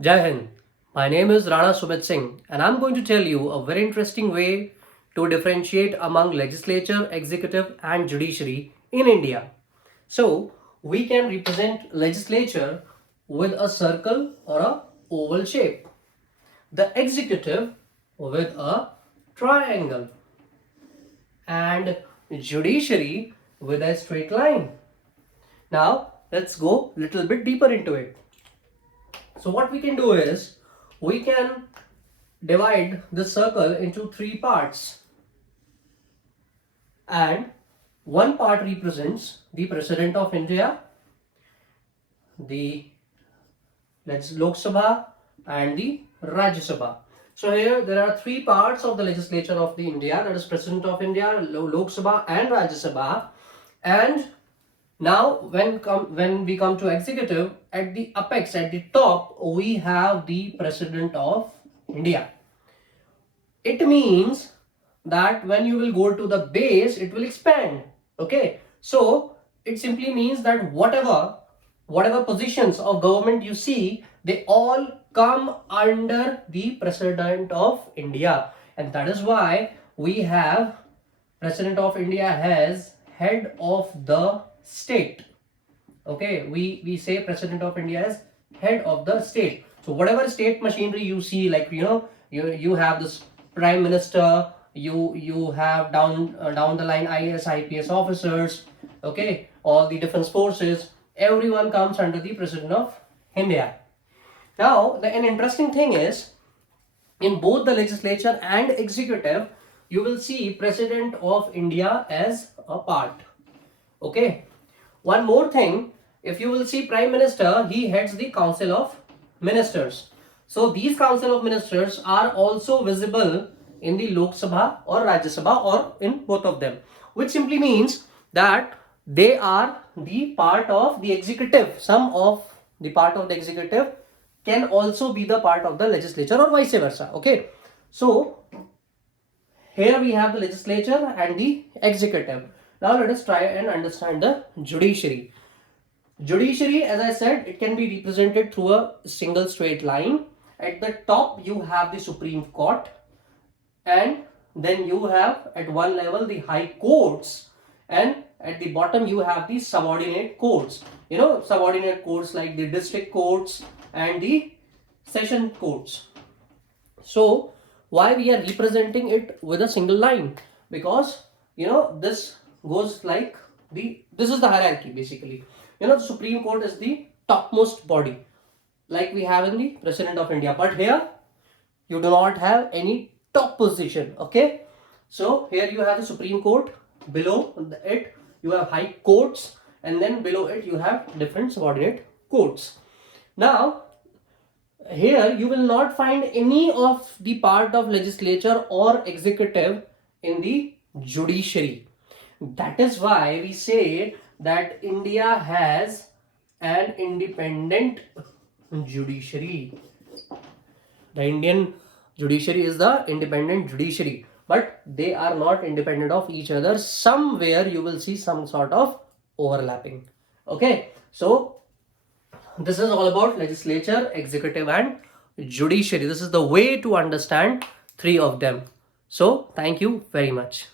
Jai Hind. My name is Rana Sumit Singh and I'm going to tell you a very interesting way to differentiate among legislature, executive and judiciary in India. So, we can represent legislature with a circle or a oval shape. The executive with a triangle and judiciary with a straight line. Now, let's go a little bit deeper into it. So what we can do is, we can divide the circle into three parts, and one part represents the President of India, the Lok Sabha and the Rajya Sabha. So here there are three parts of the legislature of the India, that is President of India, Lok Sabha and Rajya Sabha. And now when we come to executive, at the apex, at the top, we have the President of India. It means that when you will go to the base, it will expand. Okay, so it simply means that whatever positions of government you see, they all come under the President of India, and that is why we have President of India has head of the state. Okay, we say President of India as head of the state. So whatever state machinery you see, like you have this prime minister, you have down the line IAS IPS officers, okay, all the defense forces, everyone comes under the President of India. Now an interesting thing is, in both the legislature and executive, you will see President of India as a part. Okay, one more thing, if you will see Prime Minister, he heads the Council of Ministers. So these Council of Ministers are also visible in the Lok Sabha or Rajya Sabha, or in both of them, which simply means that they are the part of the executive. Some of the part of the executive can also be the part of the legislature, or vice versa. Okay, so here we have the legislature and the executive. Now let us try and understand the judiciary. Judiciary, as I said, it can be represented through a single straight line. At the top you have the Supreme Court, and then you have at one level the high courts, and at the bottom you have the subordinate courts. Subordinate courts like the district courts and the session courts. So why we are representing it with a single line? Because this goes like this is the hierarchy basically. The Supreme Court is the topmost body, like we have in the President of India, but here you do not have any top position. Okay, so here you have the Supreme Court, below it you have high courts, and then below it you have different subordinate courts. Now here you will not find any of the part of legislature or executive in the judiciary. That is why we say that India has an independent judiciary. The Indian judiciary is the independent judiciary, but they are not independent of each other. Somewhere you will see some sort of overlapping. Okay, so this is all about legislature, executive and judiciary. This is the way to understand three of them. So thank you very much.